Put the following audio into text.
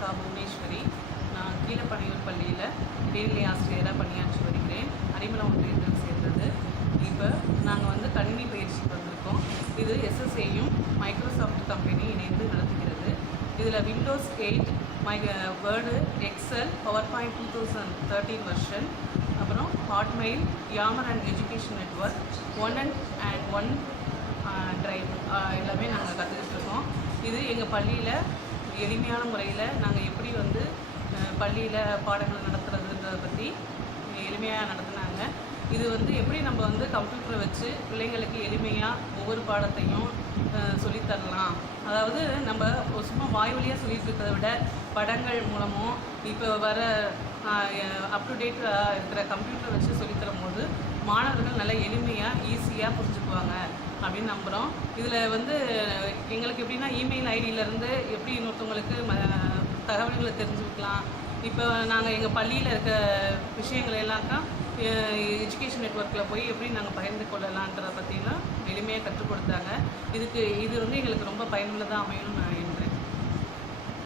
கா புவனேஸ்வரி. நான் கீழப்பனையூர் பள்ளியில் இடைநிலை ஆசிரியராக பணியாற்றி வருகிறேன். அரிமளம் ஒன்றியத்தில் சேர்ந்தது. இப்போ நாங்கள் வந்து கணினி பயிற்சிக்கு வந்திருக்கோம். இது எஸ்எஸ்ஏயும் மைக்ரோசாஃப்ட் கம்பெனி இணைந்து நடத்துகிறது. இதில் Windows 8, Word, Excel, PowerPoint 2013 version, அப்புறம் Hotmail, Yammer and education network, one drive எல்லாமே நாங்கள் கற்றுக்கிட்டு இருக்கோம். இது எங்கள் பள்ளியில் எளிமையான முறையில் நாங்கள் எப்படி வந்து பள்ளியில் பாடங்கள் நடத்துகிறதுன்றதை பற்றி எளிமையாக நடத்துனாங்க. இது வந்து எப்படி நம்ம வந்து கம்ப்யூட்டரை வச்சு பிள்ளைங்களுக்கு எளிமையாக ஒவ்வொரு பாடத்தையும் சொல்லித்தரலாம். அதாவது நம்ம சும்மா வாய் வழியாக சொல்லிட்டு இருக்கிறத விட படங்கள் மூலமும் இப்போ வர அப் டு டேட்டாக இருக்கிற கம்ப்யூட்டரை வச்சு சொல்லித்தரும் போது மாணவர்கள் நல்லா எளிமையாக ஈஸியாக புரிஞ்சுக்குவாங்க அப்படின்னு நம்புகிறோம். இதில் வந்து எங்களுக்கு எப்படின்னா இமெயில் ஐடியிலேருந்து எப்படி இன்னொருத்தவங்களுக்கு தகவல்களை தெரிஞ்சுக்கலாம். இப்போ நாங்கள் எங்கள் பள்ளியில் இருக்க விஷயங்களை எல்லாம்க்கா எஜுகேஷன் நெட்வொர்க்கில் போய் எப்படி நாங்கள் பகிர்ந்து கொள்ளலான்றதை பற்றிலாம் எளிமையாக கற்றுக் கொடுத்தாங்க. இது வந்து எங்களுக்கு ரொம்ப பயனுள்ளதாக அமையும்னு நான் எண்ணுறேன்.